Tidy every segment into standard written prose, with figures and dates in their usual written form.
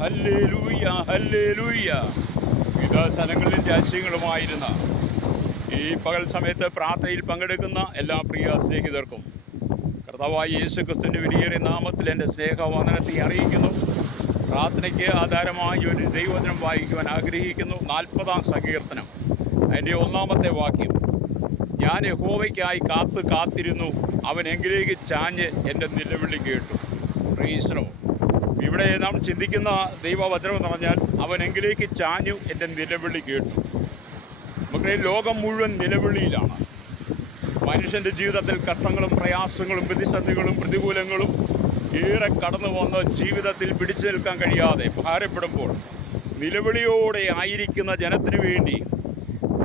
Hallelujah, hallelujah. വിവിധ സ്ഥലങ്ങളിലും രാജ്യങ്ങളുമായിരുന്ന ഈ പകൽ സമയത്ത് പ്രാർത്ഥനയിൽ പങ്കെടുക്കുന്ന എല്ലാ പ്രിയ സ്നേഹിതർക്കും കർത്താവായ യേശു ക്രിസ്തുവിൻ്റെ വിലയേറിയ നാമത്തിൽ എൻ്റെ സ്നേഹവന്ദനത്തെ അറിയിക്കുന്നു. പ്രാർത്ഥനയ്ക്ക് ആധാരമായി ഒരു ദൈവവചനം വായിക്കുവാൻ ആഗ്രഹിക്കുന്നു. 40-ാം സങ്കീർത്തനം അതിൻ്റെ 1-ാമത്തെ വാക്യം. ഞാൻ യഹോവയ്ക്കായി കാത്തിരുന്നു, അവൻ എങ്കിലേക്ക് ചാഞ്ഞ് എൻ്റെ നിലവിളി കേട്ടു. Praise the Lord. ഇവിടെ നാം ചിന്തിക്കുന്ന ദൈവവചനം എന്ന് പറഞ്ഞാൽ അവൻ എങ്കിലേക്ക് ചാഞ്ഞു, എൻ്റെ നിലവിളി കേട്ടു. നമുക്ക് ലോകം മുഴുവൻ നിലവിളിയിലാണ്. മനുഷ്യൻ്റെ ജീവിതത്തിൽ കഷ്ടങ്ങളും പ്രയാസങ്ങളും പ്രതിസന്ധികളും പ്രതികൂലങ്ങളും ഏറെ കടന്നു വന്ന് ജീവിതത്തിൽ പിടിച്ചു നിൽക്കാൻ കഴിയാതെ ഭാരപ്പെടുമ്പോൾ നിലവിളിയോടെ ആയിരിക്കുന്ന ജനത്തിന് വേണ്ടി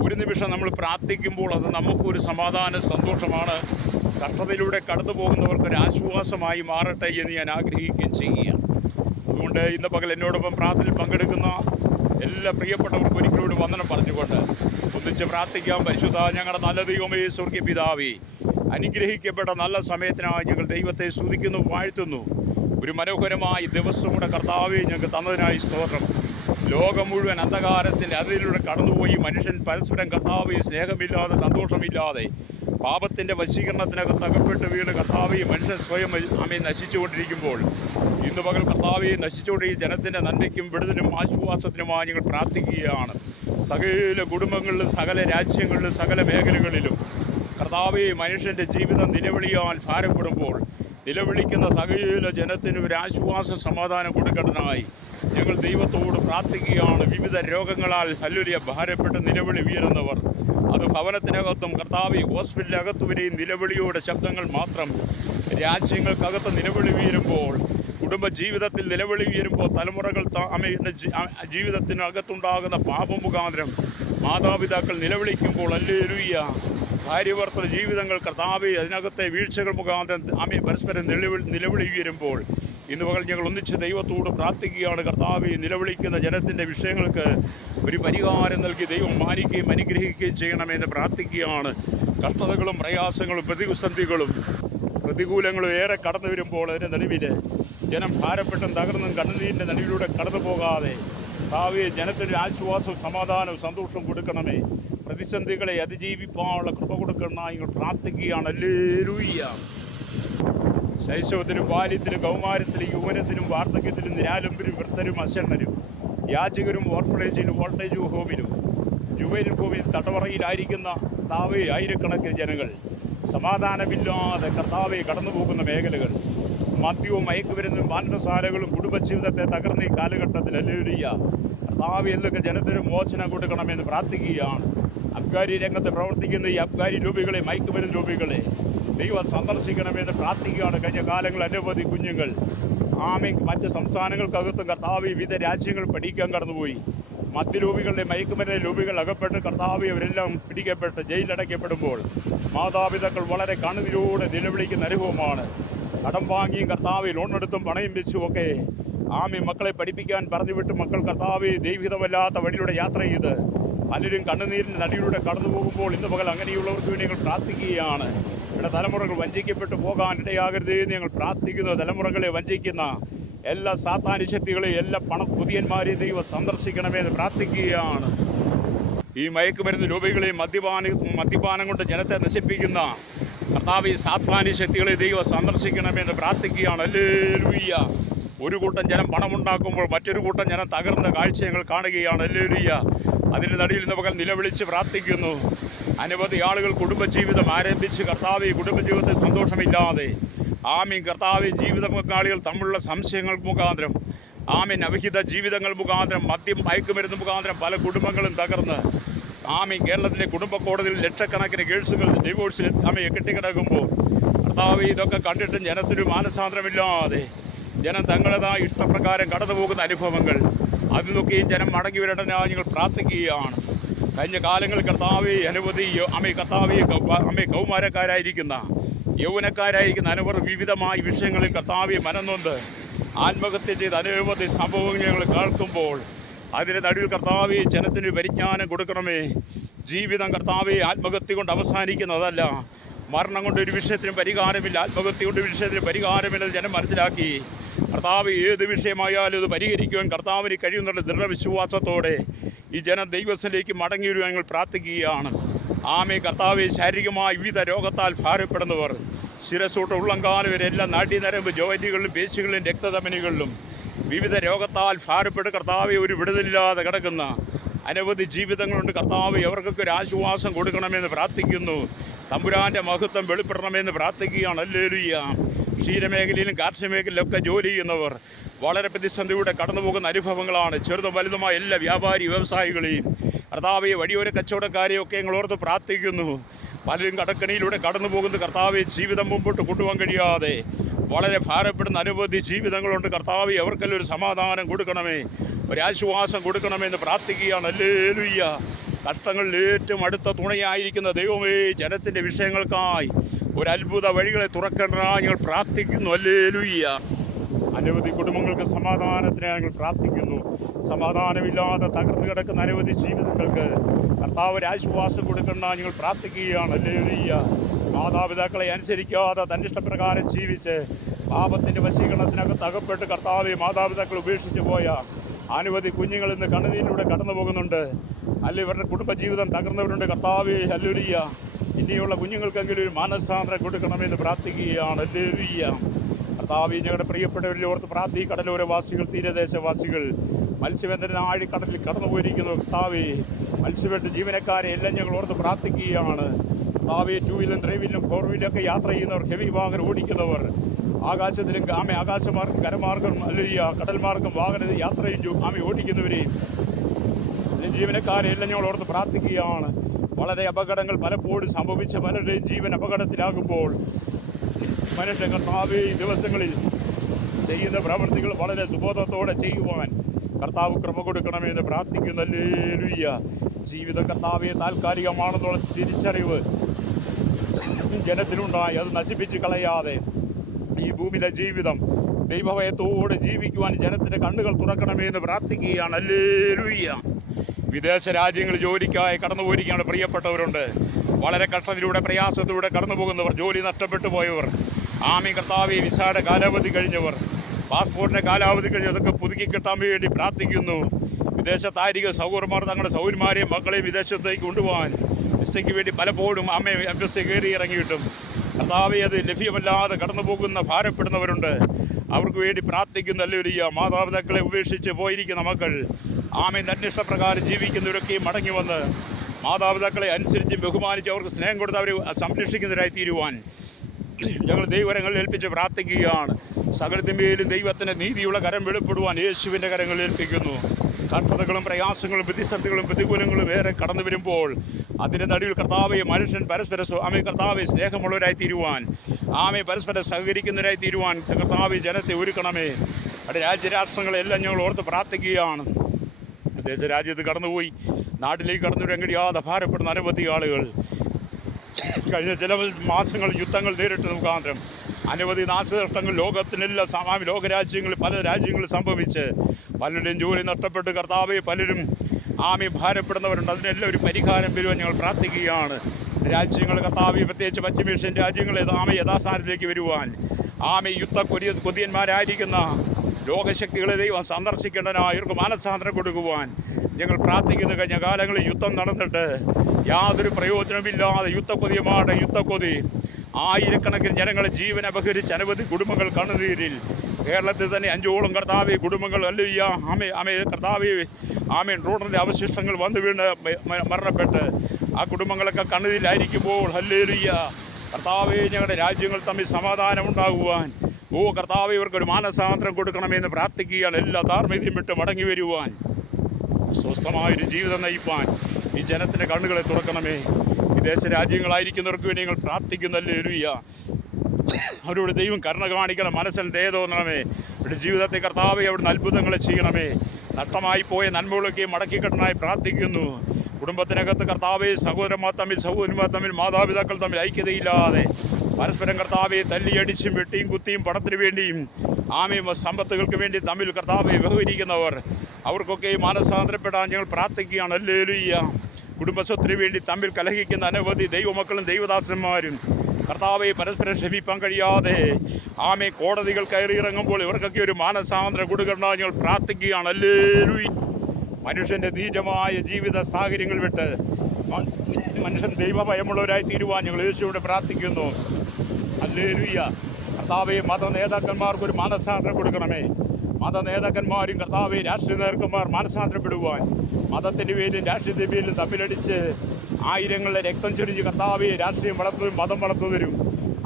ഒരു നിമിഷം നമ്മൾ പ്രാർത്ഥിക്കുമ്പോൾ അത് നമുക്കൊരു സമാധാന സന്തോഷമാണ്. കഷ്ടതയിലൂടെ കടന്നു പോകുന്നവർക്കൊരു ആശ്വാസമായി മാറട്ടെ എന്ന് ഞാൻ ആഗ്രഹിക്കുകയും ചെയ്യുകയാണ്. അതുകൊണ്ട് ഇന്ന് പകൽ എന്നോടൊപ്പം പ്രാർത്ഥനയിൽ പങ്കെടുക്കുന്ന എല്ലാ പ്രിയപ്പെട്ടവർക്കും ഒരിക്കലോട് വന്ദനം പറഞ്ഞുകൊണ്ട് ഒന്നിച്ച് പ്രാർത്ഥിക്കാം. പരിശുദ്ധ ഞങ്ങളുടെ നല്ല ദൈവമേ, സ്വർഗീയ പിതാവേ, അനുഗ്രഹിക്കപ്പെട്ട നല്ല സമയത്തിനായി ഞങ്ങൾ ദൈവത്തെ സ്തുതിക്കുന്നു, വാഴ്ത്തുന്നു. ഒരു മനോഹരമായ ദിവസം കൂടെ കർത്താവേ ഞങ്ങൾക്ക് തന്നതിനായി സ്തോത്രം. ലോകം മുഴുവൻ അന്ധകാരത്തിൻ്റെ അതിലൂടെ കടന്നുപോയി മനുഷ്യൻ പരസ്പരം കർത്താവേ സ്നേഹമില്ലാതെ സന്തോഷമില്ലാതെ പാപത്തിൻ്റെ വശീകരണത്തിനകത്ത് അകപ്പെട്ട് വീണ് കർത്താവേ മനുഷ്യൻ സ്വയം നശിച്ചുകൊണ്ടിരിക്കുമ്പോൾ ഇന്ന് പകൽ കർത്താവെ നശിച്ചുകൊണ്ടിരിക്കുന്ന ജനത്തിൻ്റെ നന്മയ്ക്കും വിടുതലും ആശ്വാസത്തിനുമായി ഞങ്ങൾ പ്രാർത്ഥിക്കുകയാണ്. സകല കുടുംബങ്ങളിലും സകല രാജ്യങ്ങളിലും സകല മേഖലകളിലും കർത്താവെ മനുഷ്യൻ്റെ ജീവിതം നിലവിളിയാൽ ഭാരപ്പെടുമ്പോൾ നിലവിളിക്കുന്ന സകല ജനത്തിന് ഒരു ആശ്വാസ സമാധാനം കൊടുക്കേണ്ടതായി ഞങ്ങൾ ദൈവത്തോട് പ്രാർത്ഥിക്കുകയാണ്. വിവിധ രോഗങ്ങളാൽ ഹല്ലേലൂയ ഭാരപ്പെട്ട് നിലവിളി ഉയരുന്നവർ, അത് ഭവനത്തിനകത്തും കർത്താവെ ഹോസ്പിറ്റലിനകത്ത് വരെയും നിലവിളിയുടെ ശബ്ദങ്ങൾ മാത്രം. രാജ്യങ്ങൾക്കകത്ത് നിലവിളി ഉയരുമ്പോൾ, കുടുംബജീവിതത്തിൽ നിലവിളി ഉയരുമ്പോൾ, തലമുറകൾ ജീവിതത്തിനകത്തുണ്ടാകുന്ന പാപം മുഖാന്തരം മാതാപിതാക്കൾ നിലവിളിക്കുമ്പോൾ ഹല്ലേലൂയ ഭാര്യഭർത്തൃ ജീവിതങ്ങൾ കർത്താവെ അതിനകത്തെ വീഴ്ചകൾ മുഖാന്തരം പരസ്പരം നിലവിളി ഉയരുമ്പോൾ ഇന്ന് പകൽ ഞങ്ങൾ ഒന്നിച്ച് ദൈവത്തോട് പ്രാർത്ഥിക്കുകയാണ്. കർത്താവെ നിലവിളിക്കുന്ന ജനത്തിൻ്റെ വിഷയങ്ങൾക്ക് ഒരു പരിഹാരം നൽകി ദൈവം മാനിക്കുകയും അനുഗ്രഹിക്കുകയും ചെയ്യണമെന്ന് പ്രാർത്ഥിക്കുകയാണ്. കഷ്ടതകളും പ്രയാസങ്ങളും പ്രതിസന്ധികളും പ്രതികൂലങ്ങളും ഏറെ കടന്നു വരുമ്പോൾ അതിൻ്റെ നടുവിൽ ജനം ഭാരപ്പെട്ടും തകർന്നും കണ്ണുനീരിൻ്റെ നടുവിലൂടെ കടന്നു പോകാതെ കർത്താവെ ജനത്തിൻ്റെ ആശ്വാസവും സമാധാനവും സന്തോഷവും കൊടുക്കണമേ. പ്രതിസന്ധികളെ അതിജീവിക്കാനുള്ള കൃപ കൊടുക്കണമെന്നായി ഞങ്ങൾ പ്രാർത്ഥിക്കുകയാണ്. ഹല്ലേലൂയ. ശൈശവത്തിലും ബാല്യത്തിലും കൗമാരത്തിലും യൗവനത്തിലും വാർദ്ധക്യത്തിലും നിരാലംബരും വൃദ്ധരും അശരണരും യാചകരും ഓർഫണേജിലും വോൾട്ടേജ് ഹോമിലും ജുവൈൽ ഹോമിൽ തടവറയിലായിരിക്കുന്ന കർത്താവെ ആയിരക്കണക്കിന് ജനങ്ങൾ സമാധാനമില്ലാതെ കർത്താവെ കടന്നു പോകുന്ന മേഖലകൾ, മദ്യവും മയക്കുമരുന്നും മാനസാലകളും കുടുംബജീവിതത്തെ തകർന്ന ഈ കാലഘട്ടത്തിൽ ഹല്ലേലൂയ കർത്താവെ എന്നൊക്കെ ജനത്തിന് മോചനം കൊടുക്കണമെന്ന് പ്രാർത്ഥിക്കുകയാണ്. അബ്കാരി രംഗത്ത് പ്രവർത്തിക്കുന്ന ഈ അബ്കാരി ലോബികളെ, മയക്കുമരുന്ന് ലോബികളെ ദൈവം സന്ദർശിക്കണമെന്ന് പ്രാർത്ഥിക്കുകയാണ്. കഴിഞ്ഞ കാലങ്ങളിൽ അനവധി കുഞ്ഞുങ്ങൾ മറ്റ് സംസ്ഥാനങ്ങൾക്കകത്തും കർത്താവ് വിവിധ രാജ്യങ്ങൾ പഠിക്കാൻ കടന്നുപോയി. മദ്യലോബികളുടെ മയക്കുമരുന്ന് ലോബികൾ അകപ്പെട്ട് കർത്താവ് അവരെല്ലാം പിടിക്കപ്പെട്ട് ജയിലടയ്ക്കപ്പെടുമ്പോൾ മാതാപിതാക്കൾ വളരെ കണ്ണുനീരോടെ നിലവിളിക്കുന്ന അനുഭവമാണ്. കടം വാങ്ങിയും കർത്താവ് ലോണെടുത്തും പണയം വെച്ചുമൊക്കെ മക്കളെ പഠിപ്പിക്കാൻ പറഞ്ഞു വിട്ട് മക്കൾ കർത്താവ് ദൈവഹിതമല്ലാത്ത വഴിയിലൂടെ യാത്ര ചെയ്ത് പലരും കണ്ണുനീരിൻ്റെ നടിയിലൂടെ കടന്നു പോകുമ്പോൾ ഇന്ന് പകൽ അങ്ങനെയുള്ളവർക്ക് വേണ്ടി ഞങ്ങൾ പ്രാർത്ഥിക്കുകയാണ്. ഇവിടെ തലമുറകൾ വഞ്ചിക്കപ്പെട്ടു പോകാൻ ഇടയാകരുതേ എന്ന് ഞങ്ങൾ പ്രാർത്ഥിക്കുന്നു. തലമുറകളെ വഞ്ചിക്കുന്ന എല്ലാ സാത്താന്യ ശക്തികളെയും എല്ലാ പുതിയന്മാരെയും ദൈവം സന്ദർശിക്കണമെന്ന് പ്രാർത്ഥിക്കുകയാണ്. ഈ മയക്കുമരുന്ന് ലോബികളെയും മദ്യപാനം കൊണ്ട് ജനത്തെ നശിപ്പിക്കുന്ന കർത്താവ് ഈ സാത്താന്യ ശക്തികളെ ദൈവം സന്ദർശിക്കണമെന്ന് പ്രാർത്ഥിക്കുകയാണ്. ഹല്ലേലൂയ. ഒരു കൂട്ടം ജനം പണമുണ്ടാക്കുമ്പോൾ മറ്റൊരു കൂട്ടം ജനം തകർന്ന കാഴ്ച ഞങ്ങൾ കാണുകയാണ്. ഹല്ലേലൂയ. അതിൻ്റെ നടുവിൽ നിന്ന് പകൽ നിലവിളിച്ച് പ്രാർത്ഥിക്കുന്നു. അനവധി ആളുകൾ കുടുംബജീവിതം ആരംഭിച്ച് കർത്താവ് കുടുംബജീവിതത്തിൽ സന്തോഷമില്ലാതെ കർത്താവ് ജീവിത പങ്കാളികൾ തമ്മിലുള്ള സംശയങ്ങൾ മുഖാന്തരം അവിഹിത ജീവിതങ്ങൾ മുഖാന്തരം മദ്യം മയക്കുമരുന്ന് മുഖാന്തരം പല കുടുംബങ്ങളും തകർന്ന് കേരളത്തിലെ കുടുംബ കോടതിയിൽ ലക്ഷക്കണക്കിന് കേസുകൾ ഡിവോഴ്സിൽ കെട്ടിക്കിടക്കുമ്പോൾ കർത്താവ് ഇതൊക്കെ കണ്ടിട്ടും ജനത്തിന് മാനസാന്തരമില്ലാതെ ജനം തങ്ങളുടേതായ ഇഷ്ടപ്രകാരം കടന്നു പോകുന്ന അനുഭവങ്ങൾ അതിനൊക്കെ ജനം മടങ്ങി വരേണ്ടതിനായി ഞങ്ങൾ പ്രാർത്ഥിക്കുകയാണ്. കഴിഞ്ഞ കാലങ്ങളിൽ കർത്താവെ അനവധി കൗമാരക്കാരായിരിക്കുന്ന യൗവനക്കാരായിരിക്കുന്ന അനവധി വിവിധമായ വിഷയങ്ങളിൽ കർത്താവെ മനംനൊന്ത് ആത്മഹത്യ ചെയ്ത് അനവധി സംഭവങ്ങൾ ഞങ്ങൾ കേൾക്കുമ്പോൾ അതിൻ്റെ നടുവിൽ കർത്താവെ ജനത്തിന് പരിജ്ഞാനം കൊടുക്കണമേ. ജീവിതം കർത്താവെ ആത്മഹത്യ കൊണ്ട് അവസാനിക്കുന്നതല്ല. മരണം കൊണ്ട് ഒരു വിഷയത്തിനും പരിഹാരമില്ല, ആത്മഹത്യ കൊണ്ട് ഒരു വിഷയത്തിന് പരിഹാരമില്ലെന്ന് ജനം മനസ്സിലാക്കി കർത്താവ് ഏത് വിഷയമായാലും ഇത് പരിഹരിക്കുവാൻ കർത്താവിന് കഴിയുന്നുള്ള ദൃഢവിശ്വാസത്തോടെ ഈ ജനം ദൈവത്തിലേക്ക് മടങ്ങി വരുവാൻ ഞങ്ങൾ പ്രാർത്ഥിക്കുകയാണ്. ആമേ കർത്താവ് ശാരീരികമായി വിവിധ രോഗത്താൽ ഭാരപ്പെടുന്നവർ ശിരസൂട്ട് ഉള്ളംകാലം വരെ എല്ലാ നാഡീനരമ്പ് ജോയിന്റുകളിലും പേശികളിലും രക്തധമനികളിലും വിവിധ രോഗത്താൽ ഭാരപ്പെട്ട് കർത്താവെ ഒരു വിടുതലില്ലാതെ കിടക്കുന്ന അനവധി ജീവിതങ്ങളുണ്ട്. കർത്താവ് അവർക്കൊക്കെ ഒരു ആശ്വാസം കൊടുക്കണമെന്ന് പ്രാർത്ഥിക്കുന്നു. തമ്പുരാൻ്റെ മഹത്വം വെളിപ്പെടണമെന്ന് പ്രാർത്ഥിക്കുകയാണ്. ഹല്ലേലൂയ. ക്ഷീരമേഖലയിലും കാർഷിക മേഖലയിലൊക്കെ ജോലി ചെയ്യുന്നവർ വളരെ പ്രതിസന്ധിയുടെ കടന്നു പോകുന്ന അനുഭവങ്ങളാണ്. ചെറുതും വലുതുമായ എല്ലാ വ്യാപാരി വ്യവസായികളെയും കർത്താവെ വഴിയോര കച്ചവടക്കാരെയൊക്കെ ഞങ്ങൾ ഓർത്ത് പ്രാർത്ഥിക്കുന്നു. പലരും കടക്കണിയിലൂടെ കടന്നു പോകുന്ന കർത്താവെ ജീവിതം മുമ്പോട്ട് കൊണ്ടുപോകാൻ കഴിയാതെ വളരെ ഭാരപ്പെടുന്ന അനവധി ജീവിതങ്ങളുണ്ട്. കർത്താവെ അവർക്കെല്ലാം ഒരു സമാധാനം കൊടുക്കണമേ, ഒരാശ്വാസം കൊടുക്കണമെന്ന് പ്രാർത്ഥിക്കുകയാണ്. ഹല്ലേലൂയ. കഷ്ടങ്ങളിൽ ഏറ്റവും അടുത്ത തുണയായിരിക്കുന്ന ദൈവമേ, ജനത്തിൻ്റെ വിഷയങ്ങൾക്കായി ഒരു അത്ഭുത വഴികളെ തുറക്കേണ്ടതായി ഞങ്ങൾ പ്രാർത്ഥിക്കുന്നു. ഹല്ലേലൂയ. അനവധി കുടുംബങ്ങൾക്ക് സമാധാനത്തിനായി ഞങ്ങൾ പ്രാർത്ഥിക്കുന്നു. സമാധാനമില്ലാതെ തകർന്നു കിടക്കുന്ന അനവധി ജീവിതങ്ങൾക്ക് കർത്താവ് ഒരു ആശ്വാസം കൊടുക്കേണ്ട ഞങ്ങൾ പ്രാർത്ഥിക്കുകയാണ്. ഹല്ലേലൂയ. മാതാപിതാക്കളെ അനുസരിക്കാതെ തൻ്റെ ഇഷ്ടപ്രകാരം ജീവിച്ച് പാപത്തിൻ്റെ വശീകരണത്തിനകത്ത് അകപ്പെട്ട് കർത്താവെ മാതാപിതാക്കൾ ഉപേക്ഷിച്ച് പോയ അനവധി കുഞ്ഞുങ്ങൾ ഇന്ന് കണ്ണുനീരിലൂടെ കടന്നു പോകുന്നുണ്ട്. അല്ല ഇവരുടെ കുടുംബജീവിതം തകർന്നവരുണ്ട്. കർത്താവെ ഹല്ലേലൂയ. ഇനിയുള്ള കുഞ്ഞുങ്ങൾക്കെങ്കിലും ഒരു മാനസാന്തരം കൊടുക്കണമെന്ന് പ്രാർത്ഥിക്കുകയാണ്. ഹല്ലേലൂയ. കർത്താവെ ഞങ്ങളുടെ പ്രിയപ്പെട്ടവരിൽ ഓർത്ത് പ്രാർത്ഥി. കടലോരവാസികൾ, തീരദേശവാസികൾ, മത്സ്യബന്ധന ആഴിക്കടലിൽ കടന്നു പോയിരിക്കുന്നു. കർത്താവെ മത്സ്യബന്ധ ജീവനക്കാരെ എല്ലാം ഞങ്ങൾ ഓർത്ത് പ്രാർത്ഥിക്കുകയാണ്. കർത്താവെ 2 വീലും 3 വീലും 4 വീലൊക്കെ യാത്ര ചെയ്യുന്നവർ, ഹെവി വാഹനം ഓടിക്കുന്നവർ, ആകാശത്തിലും ആകാശമാർഗം, കരമാർഗം, അല്ലെങ്കിൽ കടൽ മാർഗം വാഹന യാത്രയും ഓടിക്കുന്നവരെയും ജീവനക്കാരെല്ലാം ഞങ്ങൾ ഓർത്ത് പ്രാർത്ഥിക്കുകയാണ്. വളരെ അപകടങ്ങൾ പലപ്പോഴും സംഭവിച്ച പലരുടെയും ജീവൻ അപകടത്തിലാകുമ്പോൾ മനുഷ്യ കർത്താവെ ഈ ദിവസങ്ങളിൽ ചെയ്യുന്ന പ്രവൃത്തികൾ വളരെ സുബോധത്തോടെ ചെയ്യുവാൻ കർത്താവ് കൃപ കൊടുക്കണമെന്ന് പ്രാർത്ഥിക്കുന്നു. ഹല്ലേലൂയ. ജീവിതം കർത്താവെ താൽക്കാലികമാണെന്നുള്ള തിരിച്ചറിവ് ജനത്തിനുണ്ടായി. അത് നശിപ്പിച്ച് കളയാതെ ഈ ഭൂമിയിലെ ജീവിതം ദൈവഭയത്തോടെ ജീവിക്കുവാൻ ജനത്തിൻ്റെ കണ്ണുകൾ തുറക്കണമെന്ന് പ്രാർത്ഥിക്കുകയാണ്. ഹല്ലേലൂയ. വിദേശ രാജ്യങ്ങൾ ജോലിക്കായി കടന്നു പോയിരിക്കുകയാണ് പ്രിയപ്പെട്ടവരുണ്ട്. വളരെ കഷ്ടത്തിലൂടെ പ്രയാസത്തിലൂടെ കടന്നു പോകുന്നവർ, ജോലി നഷ്ടപ്പെട്ടു പോയവർ, ആമി കർത്താവെ വിസയുടെ കാലാവധി കഴിഞ്ഞവർ, പാസ്പോർട്ടിൻ്റെ കാലാവധി കഴിഞ്ഞതൊക്കെ പുതുക്കി കിട്ടാൻ വേണ്ടി പ്രാർത്ഥിക്കുന്നു. വിദേശത്തായിരിക്കും സൗകര്യമാർ തങ്ങളുടെ സൗകര്യമാരെയും മക്കളെയും വിദേശത്തേക്ക് കൊണ്ടുപോകാൻ വിസയ്ക്ക് വേണ്ടി പലപ്പോഴും എംബസി കയറി ഇറങ്ങിയിട്ടും കർത്താവെ അത് ലഭ്യമല്ലാതെ കടന്നു പോകുന്ന ഭാരപ്പെടുന്നവരുണ്ട്. അവർക്ക് വേണ്ടി പ്രാർത്ഥിക്കുന്ന ഹല്ലേലൂയ. മാതാപിതാക്കളെ ഉപേക്ഷിച്ച് പോയിരിക്കുന്ന മക്കൾ തൻ്റെ ഇഷ്ടപ്രകാരം ജീവിക്കുന്നവരൊക്കെ മടങ്ങി വന്ന് മാതാപിതാക്കളെ അനുസരിച്ച് ബഹുമാനിച്ച് അവർക്ക് സ്നേഹം കൊടുത്ത് അവരെ സംരക്ഷിക്കുന്നവരായി തീരുവാൻ ഞങ്ങൾ ദൈവകരങ്ങളിൽ ഏൽപ്പിച്ച് പ്രാർത്ഥിക്കുകയാണ്. സകലത്തിന്മേലും ദൈവത്തിൻ്റെ നീതിയുള്ള കരം വെളിപ്പെടുവാൻ യേശുവിൻ്റെ കരങ്ങളിൽ ഏൽപ്പിക്കുന്നു. കഷ്ടതകളും പ്രയാസങ്ങളും പ്രതിസന്ധികളും പ്രതികൂലങ്ങളും ഏറെ കടന്നു വരുമ്പോൾ അതിൻ്റെ നടുവിൽ കർത്താവെ മനുഷ്യൻ പരസ്പരം കർത്താവെ സ്നേഹമുള്ളവരായി തീരുവാൻ, പരസ്പരം സഹകരിക്കുന്നവരായി തീരുവാൻ കർത്താവെ ജനത്തെ ഒരുക്കണമേ. അവിടെ രാജ്യരാഷ്ട്രങ്ങളെല്ലാം ഞങ്ങൾ ഓർത്ത് പ്രാർത്ഥിക്കുകയാണ്. ദേശരാജ്യത്ത് കടന്നുപോയി നാട്ടിലേക്ക് കടന്നു കഴിയാതെ ഭാരപ്പെടുന്ന അനവധി ആളുകൾ കഴിഞ്ഞ ചില മാസങ്ങൾ യുദ്ധങ്ങൾ നേരിട്ട് മുഖാന്തരം അനവധി നാശനഷ്ടങ്ങൾ ലോകരാജ്യങ്ങളിൽ പല രാജ്യങ്ങളിൽ സംഭവിച്ച് പലരുടെയും ജോലി നഷ്ടപ്പെട്ട് കർത്താവെ പലരും ഭാരപ്പെടുന്നവരുണ്ട്. അതിനെല്ലാം ഒരു പരിഹാരം വരുവാൻ ഞങ്ങൾ പ്രാർത്ഥിക്കുകയാണ്. രാജ്യങ്ങൾ കർത്താവെ പ്രത്യേകിച്ച് പശ്ചിമേഷ്യൻ രാജ്യങ്ങൾ യഥാസ്ഥാനത്തേക്ക് വരുവാൻ കൊതിയന്മാരായിരിക്കുന്ന ലോകശക്തികളെ ദൈവം സന്ദർശിക്കേണ്ടതിനായി ഇവർക്ക് മാനസാന്തരം കൊടുക്കുവാൻ ഞങ്ങൾ പ്രാർത്ഥിക്കുന്നു. കഴിഞ്ഞ കാലങ്ങളിൽ യുദ്ധം നടന്നിട്ട് യാതൊരു പ്രയോജനമില്ലാതെ യുദ്ധക്കൊതി ആയിരക്കണക്കിന് ജനങ്ങളെ ജീവൻ അപഹരിച്ച് അനവധി കുടുംബങ്ങൾ കണ്ണുനീരിൽ കേരളത്തിൽ തന്നെ 5ഓളം കർത്താവെ കുടുംബങ്ങൾ കർത്താവെ റോഡിൻ്റെ അവശിഷ്ടങ്ങൾ വന്നു വീണ് മരണപ്പെട്ട് ആ കുടുംബങ്ങളൊക്കെ കണ്ണുനീരിലായിരിക്കുമ്പോൾ ഹല്ലേലൂയ കർത്താവെ ഞങ്ങളുടെ രാജ്യങ്ങൾ തമ്മിൽ സമാധാനം ഉണ്ടാകുവാൻ കർത്താവെ ഇവർക്കൊരു മാനസാന്തരം കൊടുക്കണമെന്ന് പ്രാർത്ഥിക്കുകയാണ്. എല്ലാ ധാർമ്മികതയും വിട്ട് മടങ്ങി വരുവാൻ സ്വസ്ഥമായൊരു ജീവിതം നയിപ്പാൻ ഈ ജനത്തിൻ്റെ കണ്ണുകളെ തുറക്കണമേ. വിദേശ രാജ്യങ്ങളായിരിക്കുന്നവർക്ക് വേണ്ടി ഞങ്ങൾ പ്രാർത്ഥിക്കുന്നു. ഹല്ലേലൂയ. അവരോട് ദൈവം കരുണ കാണിക്കണം, മനസ്സിൽ ദയ തോന്നണമേ. അവരുടെ ജീവിതത്തെ കർത്താവെ അവിടുന്ന് അത്ഭുതങ്ങളെ ചെയ്യണമേ. നഷ്ടമായി പോയ നന്മകളൊക്കെ മടക്കിക്കെട്ടനായി പ്രാർത്ഥിക്കുന്നു. കുടുംബത്തിനകത്ത് കർത്താവെ സഹോദരന്മാർ തമ്മിൽ മാതാപിതാക്കൾ തമ്മിൽ ഐക്യതയില്ലാതെ പരസ്പരം കർത്താവെ തല്ലിയടിച്ചും വെട്ടിയും കുത്തിയും പണത്തിന് വേണ്ടിയും സമ്പത്തുകൾക്ക് വേണ്ടി തമ്മിൽ കർത്താവെ വ്യവഹരിക്കുന്നവർ അവർക്കൊക്കെ മാനസാന്തരപ്പെടാൻ ഞങ്ങൾ പ്രാർത്ഥിക്കുകയാണ്. ഹല്ലേലൂയ. കുടുംബസ്വത്തിന് വേണ്ടി തമ്മിൽ കലഹിക്കുന്ന അനവധി ദൈവമക്കളും ദൈവദാസന്മാരും കർത്താവെ പരസ്പരം ക്ഷമിപ്പാൻ കഴിയാതെ ആമേ കോടതികൾ കയറിയിറങ്ങുമ്പോൾ ഇവർക്കൊക്കെ ഒരു മാനസാന്തരം കൊടുക്കണം ഞങ്ങൾ പ്രാർത്ഥിക്കുകയാണ്. ഹല്ലേലൂയ. മനുഷ്യൻ്റെ നീചമായ ജീവിത സാഹചര്യങ്ങൾ വിട്ട് മനുഷ്യൻ ദൈവഭയമുള്ളവരായി തീരുവാൻ ഞങ്ങൾ യേശുവോട് പ്രാർത്ഥിക്കുന്നു. ഹല്ലേലൂയ. കർത്താവെ മത നേതാക്കന്മാർക്കൊരു മാനസാന്തരം കൊടുക്കണമേ. മത നേതാക്കന്മാരും കർത്താവെ രാഷ്ട്രീയ നേതാക്കന്മാർ മാനസാന്തരപ്പെടുവാൻ, മതത്തിൻ്റെ പേരിലും രാഷ്ട്രീയത്തിൻ്റെ പേരിലും തമ്മിലടിച്ച് ആയിരങ്ങളുടെ രക്തം ചൊരിഞ്ഞ് കർത്താവെ രാഷ്ട്രീയം വളർത്തുന്നതും മതം വളർത്തുന്നവരും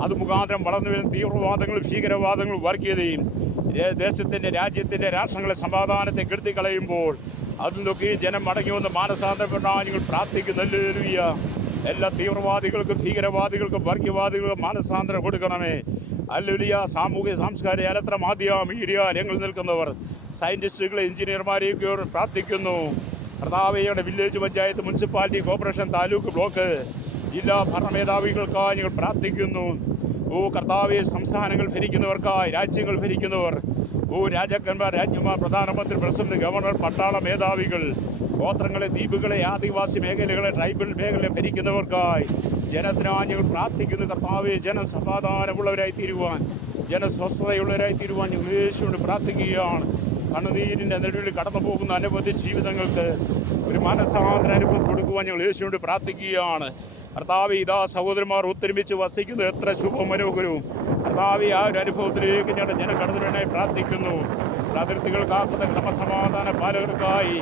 അത് മുഖാന്തരം വളർന്നു വരുന്ന തീവ്രവാദങ്ങളും ഭീകരവാദങ്ങളും വർഗീയതയും ദേശത്തിൻ്റെ രാജ്യത്തിൻ്റെ രാഷ്ട്രങ്ങളെ സമാധാനത്തെ കെടുത്തിക്കളയുമ്പോൾ അതിൽ നിന്നൊക്കെ ജനം മടങ്ങി വന്ന് മാനസാന്തരപ്പെടാൻ നിങ്ങൾ പ്രാർത്ഥിക്കുന്നു. ഹല്ലേലൂയ. എല്ലാ തീവ്രവാദികൾക്കും ഭീകരവാദികൾക്കും വർഗീയവാദികൾക്കും മാനസാന്തരം കൊടുക്കണമേ. ഹല്ലേലൂയ. സാമൂഹിക സാംസ്കാരിക ചരിത്ര മാധ്യമ മീഡിയ രംഗങ്ങളിൽ നിൽക്കുന്നവർ, സയൻറ്റിസ്റ്റുകൾ, എഞ്ചിനീയർമാരെയൊക്കെ പ്രാർത്ഥിക്കുന്നു. കർത്താവയുടെ village panchayat, municipality, corporation, taluk, block, ജില്ലാ ഭരണമേധാവികൾക്കായി ഞങ്ങൾ പ്രാർത്ഥിക്കുന്നു. ഓ കർത്താവെ, സംസ്ഥാനങ്ങൾ ഭരിക്കുന്നവർക്കായി, രാജ്യങ്ങൾ ഭരിക്കുന്നവർ, ഓ രാജാക്കന്മാർ, രാജ്യന്മാർ, പ്രധാനമന്ത്രി, പ്രസിഡന്റ്, ഗവർണർ, പട്ടാള മേധാവികൾ, ഗോത്രങ്ങളെ, ദ്വീപുകളെ, ആദിവാസി മേഖലകളെ, ട്രൈബൽ മേഖലയെ ഭരിക്കുന്നവർക്കായി ജനത്തിനായി ഞങ്ങൾ പ്രാർത്ഥിക്കുന്നു. കർത്താവെ, ജനസമാധാനമുള്ളവരായി തീരുവാൻ, ജനസ്വസ്ഥതയുള്ളവരായി തീരുവാൻ ഞങ്ങൾ യേശുവിനോട് പ്രാർത്ഥിക്കുകയാണ്. കണ്ണുനീരിൻ്റെ നെടുവിൽ കടന്നു പോകുന്ന അനവധി ജീവിതങ്ങൾക്ക് ഒരു മാനസാന്തര അനുഭവം കൊടുക്കുവാൻ ഞങ്ങൾ യേശുവിനോട് പ്രാർത്ഥിക്കുകയാണ്. കർത്താവെ, ഇതാ സഹോദരന്മാർ ഒത്തൊരുമിച്ച് വസിക്കുന്നത് എത്ര ശുഭമനോഹരവും. കർത്താവെ, ആ ഒരു അനുഭവത്തിലേക്ക് ഞങ്ങളുടെ ജനം കടന്നുവരാനായി പ്രാർത്ഥിക്കുന്നു. അതിർത്തികൾ കാക്കുന്ന ക്രമസമാധാന പാലകർക്കായി,